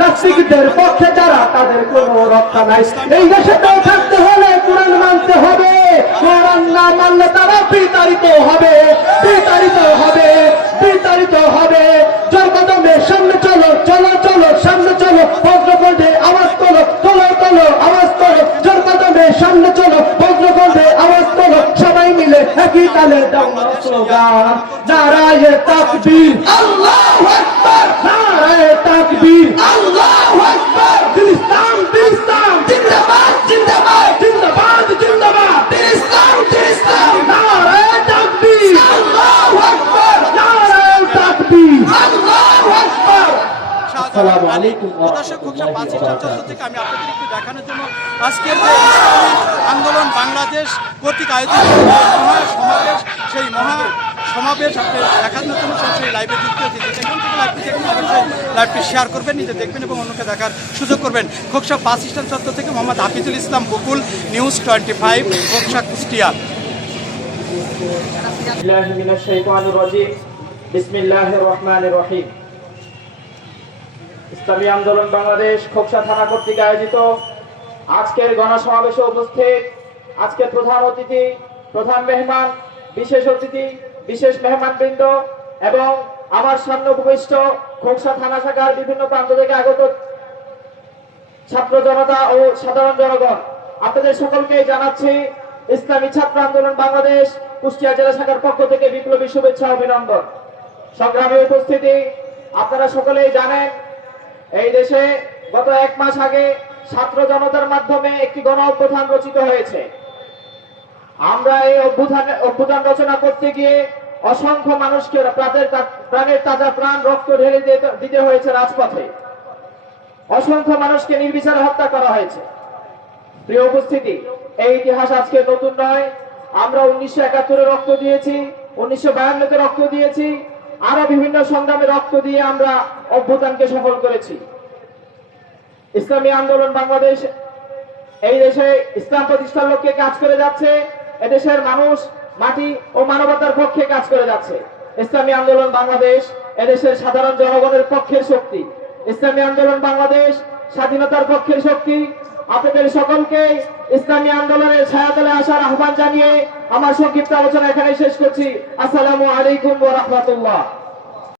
নাস্তিকদের পক্ষে যারা, তাদের কোনো রক্ষা নাই। এই দেশে তো থাকতে হলে কোরআন মানতে হবে। কোরআন না মানলে তারা বিতাড়িত হবে। বিতাড়িত হবে। বিতাড়িত হবে। জোর সামনে চলো চলো চলো, সামনে চলো, বজ্রকণ্ঠে আওয়াজ তোলো তোলো তোলো, আওয়াজ তোলো। জোর সামনে চলো, বজ্রকণ্ঠে আওয়াজ তোলো। সবাই মিলে একই তালে দাও স্লোগান। নারায়ে তাকবীর। আল্লাহু আকবার! নারায়ে তাকবীর। আল্লাহু আকবার। দিল ইসলাম দিল ইসলাম। জিন্দাবাদ জিন্দাবাদ। জিন্দাবাদ জিন্দাবাদ। দিল ইসলাম দিল ইসলাম। নারায়ে তাকবীর। আল্লাহু আকবার। নারায়ে তাকবীর। আল্লাহু আকবার। আসসালামু আলাইকুম ওয়া রাহমাতুল্লাহি পাঁচ ওয়া চর্চা বারাকাতুহু। থেকে আমি আপনাদের একটু দেখানোর জন্য আজকের যে আন্দোলন বাংলাদেশ কর্তৃক আয়োজিত মহা সমাবেশ সেই মহা সমাবেশ আপনার দেখানোর জন্য লাইভে যুক্ত হয়েছে যে থেকে লাইভটি দেখুন অবশ্যই লাইভটি শেয়ার করবেন, নিজে দেখবেন এবং অন্যকে দেখার সুযোগ করবেন। খোকসা বাস স্ট্যান্ড চত্বর থেকে Mohammad Hafizul Islam Bakul news twenty five Khoksa Kushtia. Islami Andolan Bangladesh Khoksa থানা কর্তৃক আয়োজিত আজকের গণসমাবেশে উপস্থিত আজকের প্রধান অতিথি, প্রধান মেহমান, বিশেষ অতিথি বিশেষ মেহমানবৃন্দ এবং আমার সামনে উপবিষ্ট খোকসা থানা শাখার বিভিন্ন প্রান্ত থেকে আগত ছাত্র জনতা ও সাধারণ জনগণ, আপনাদের সকলকে জানাচ্ছি, ইসলামী ছাত্র আন্দোলন বাংলাদেশ কুষ্টিয়া জেলা শাখার পক্ষ থেকে বিপ্লবী শুভেচ্ছা অভিনন্দন। সংগ্রামী উপস্থিতি, আপনারা সকলেই জানেন, এই দেশে গত এক মাস আগে ছাত্র জনতার মাধ্যমে একটি গণ অভ্যুত্থান রচিত হয়েছে। আমরা এই অভ্যুত্থান অভ্যুত্থান রচনা করতে গিয়ে অসংখ্য মানুষকে প্রাণের প্রাণের তাজা প্রাণ রক্ত ঢেলে দিতে হয়েছে রাজপথে। অসংখ্য মানুষকে নির্বিচারে হত্যা করা হয়েছে। প্রিয় উপস্থিতি, এই ইতিহাস আজকে নতুন নয়। আমরা উনিশশো একাত্তরে রক্ত দিয়েছি, উনিশশো বায়ান্নতে রক্ত দিয়েছি, আরও বিভিন্ন সংগ্রামে রক্ত দিয়ে আমরা অভ্যুত্থানকে সফল করেছি। ইসলামী আন্দোলন বাংলাদেশ, এই দেশে ইসলাম প্রতিষ্ঠার লক্ষ্যে কাজ করে যাচ্ছে। এদেশের মানুষ মাটি ও মানবতার পক্ষে কাজ করে যাচ্ছে। ইসলামী আন্দোলন বাংলাদেশ এদেশের সাধারণ জনগণের পক্ষের শক্তি। ইসলামী আন্দোলন বাংলাদেশ স্বাধীনতার পক্ষের শক্তি। আপনাদের সকলকে ইসলামী আন্দোলনের ছায়াতলে আসার আহ্বান জানিয়ে আমার সংক্ষিপ্ত আলোচনা এখানে শেষ করছি। আসসালামু আলাইকুম ওয়া রাহমাতুল্লাহ।